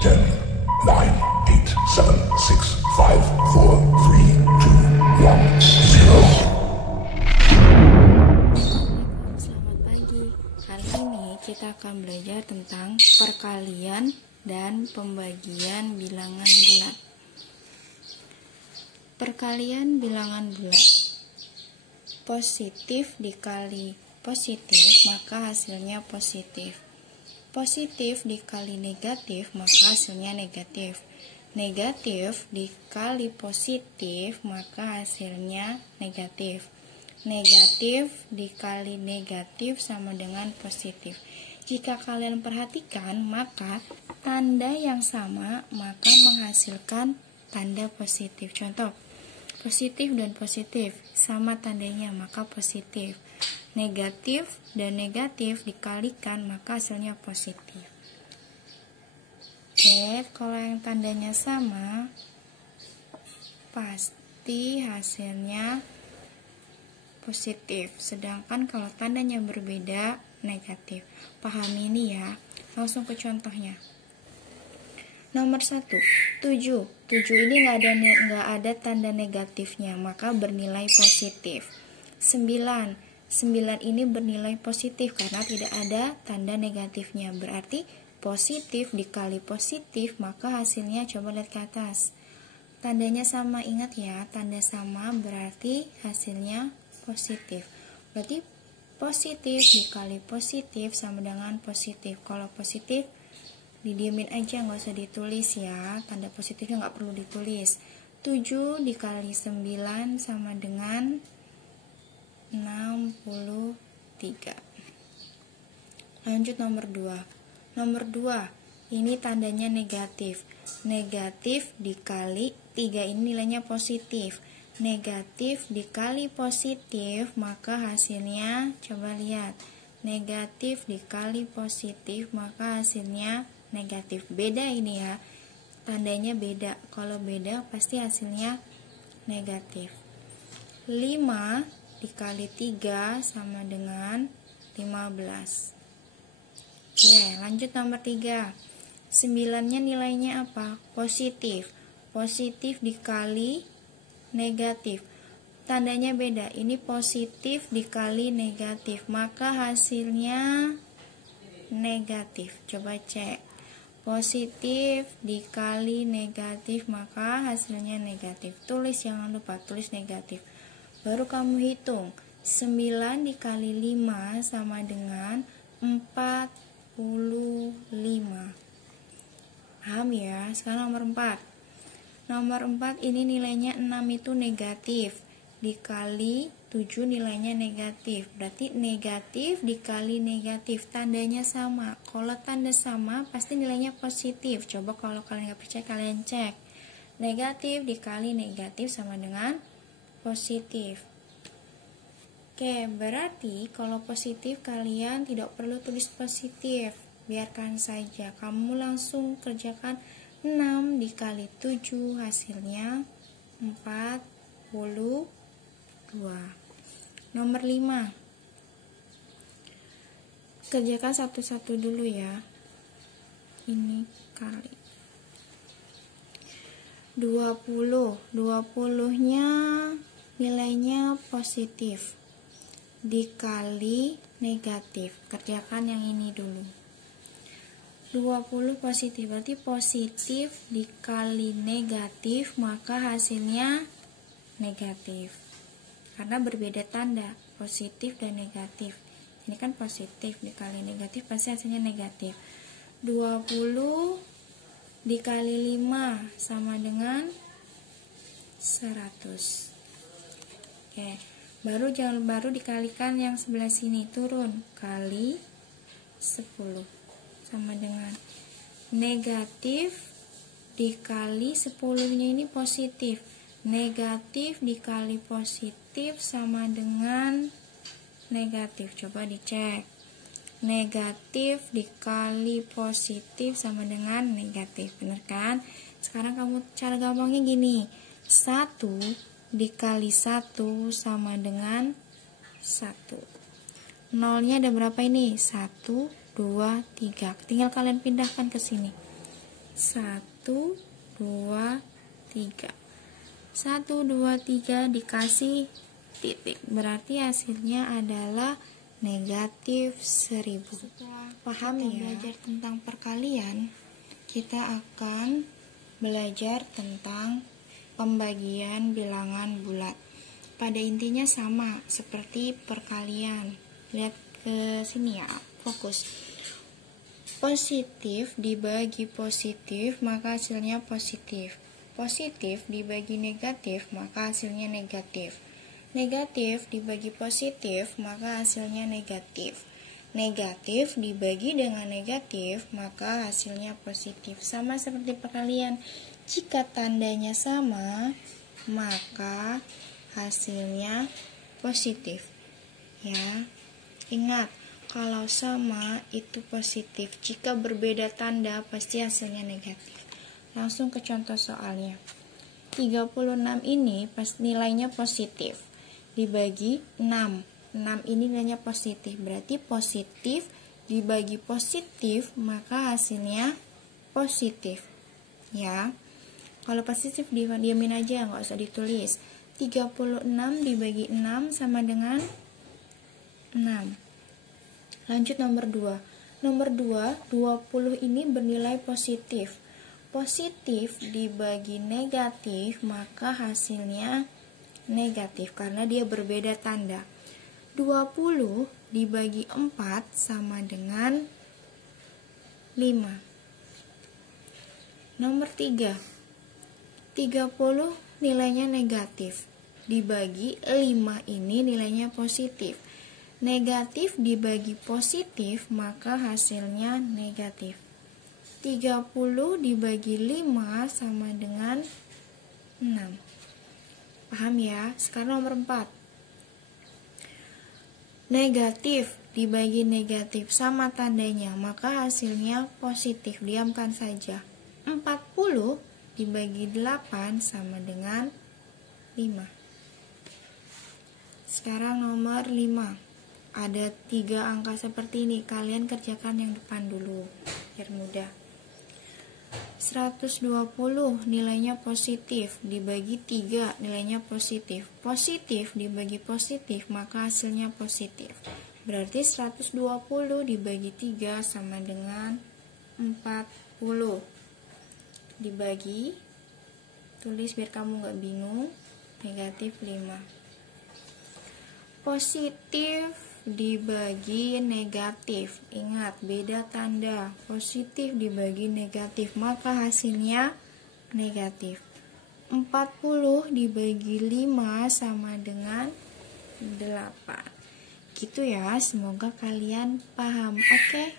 10, 9, 8, 7, 6, 5, 4, 3, 2, 1, 0. Selamat pagi. Kali ini kita akan belajar tentang perkalian dan pembagian bilangan bulat. Perkalian bilangan bulat. Positif dikali positif, maka hasilnya positif. Positif dikali negatif, maka hasilnya negatif. Negatif dikali positif, maka hasilnya negatif. Negatif dikali negatif sama dengan positif. Jika kalian perhatikan, maka tanda yang sama maka menghasilkan tanda positif. Contoh, positif dan positif sama tandanya, maka positif. Negatif dan negatif dikalikan, maka hasilnya positif. Oke, kalau yang tandanya sama, pasti hasilnya positif. Sedangkan kalau tandanya berbeda, negatif. Pahami ini ya. Langsung ke contohnya. Nomor 1, 7. 7 ini nggak ada tanda negatifnya, maka bernilai positif. 9. 9 ini bernilai positif karena tidak ada tanda negatifnya. Berarti positif dikali positif, maka hasilnya coba lihat ke atas. Tandanya sama, ingat ya, tanda sama berarti hasilnya positif. Berarti positif dikali positif sama dengan positif. Kalau positif didiemin aja, nggak usah ditulis ya. Tanda positifnya nggak perlu ditulis. 7 dikali 9 sama dengan 63. Lanjut nomor 2. Nomor 2, ini tandanya negatif. Negatif dikali 3, ini nilainya positif. Negatif dikali positif, maka hasilnya coba lihat. Negatif dikali positif, maka hasilnya negatif. Beda ini ya. Tandanya beda. Kalau beda pasti hasilnya negatif. 5 dikali 3 sama dengan 15. Oke, lanjut nomor 3. 9-nya nilainya apa? Positif. Positif dikali negatif. Tandanya beda. Ini positif dikali negatif, maka hasilnya negatif. Coba cek. Positif dikali negatif, maka hasilnya negatif. Tulis, jangan lupa tulis negatif. Baru kamu hitung. 9 dikali 5 sama dengan 45. Paham ya? Sekarang nomor 4. Nomor 4 ini nilainya 6 itu negatif. Dikali 7 nilainya negatif. Berarti negatif dikali negatif. Tandanya sama. Kalau tanda sama pasti nilainya positif. Coba kalau kalian nggak percaya, kalian cek. Negatif dikali negatif sama dengan positif. Oke, berarti kalau positif kalian tidak perlu tulis positif. Biarkan saja. Kamu langsung kerjakan 6 dikali 7, hasilnya 42. Nomor 5. Kerjakan satu-satu dulu ya. Ini kali 20. 20-nya nilainya positif dikali negatif. Kerjakan yang ini dulu. 20 positif, berarti positif dikali negatif, maka hasilnya negatif. Karena berbeda tanda, positif dan negatif. Ini kan positif dikali negatif, pasti hasilnya negatif. 20 dikali 5 sama dengan 100. Oke, baru dikalikan yang sebelah sini, turun kali 10 sama dengan negatif dikali 10-nya ini positif. Negatif dikali positif sama dengan negatif. Coba dicek. Negatif dikali positif sama dengan negatif. Benar kan? Sekarang kamu cara gampangnya gini. 1 dikali 1 sama dengan 1. Nolnya ada berapa ini? 1, 2, 3. Tinggal kalian pindahkan ke sini. 1, 2, 3. 1, 2, 3 dikasih titik. Berarti hasilnya adalah negatif 1000. Setelah paham ya belajar tentang perkalian, kita akan belajar tentang pembagian bilangan bulat. Pada intinya sama seperti perkalian. Lihat ke sini ya, fokus. Positif dibagi positif, maka hasilnya positif. Positif dibagi negatif, maka hasilnya negatif. Negatif dibagi positif, maka hasilnya negatif. Negatif dibagi dengan negatif, maka hasilnya positif. Sama seperti perkalian. Jika tandanya sama, maka hasilnya positif. Ya. Ingat, kalau sama itu positif. Jika berbeda tanda, pasti hasilnya negatif. Langsung ke contoh soalnya. 36 ini nilainya positif. Dibagi 6. 6 ini nilainya positif. Berarti positif dibagi positif, maka hasilnya positif. Ya. Kalau positif diamin aja, nggak usah ditulis. 36 dibagi 6 sama dengan 6. Lanjut nomor 2. Nomor 2, 20 ini bernilai positif. Positif dibagi negatif, maka hasilnya negatif karena dia berbeda tanda. 20 dibagi 4 sama dengan 5. Nomor 3. 30 nilainya negatif. Dibagi 5 ini nilainya positif. Negatif dibagi positif, maka hasilnya negatif. 30 dibagi 5 sama dengan 6. Paham ya? Sekarang nomor 4. Negatif dibagi negatif sama tandanya, maka hasilnya positif. Diamkan saja. 40 dibagi 8 sama dengan 5. Sekarang nomor 5. Ada 3 angka seperti ini. Kalian kerjakan yang depan dulu biar mudah. 120 nilainya positif, dibagi 3 nilainya positif. Positif dibagi positif, maka hasilnya positif. Berarti 120 dibagi 3 sama dengan 40. Dibagi, tulis biar kamu gak bingung, negatif 5. Positif dibagi negatif. Ingat, beda tanda. Positif dibagi negatif, maka hasilnya negatif. 40 dibagi 5 sama dengan 8. Gitu ya, semoga kalian paham. Oke.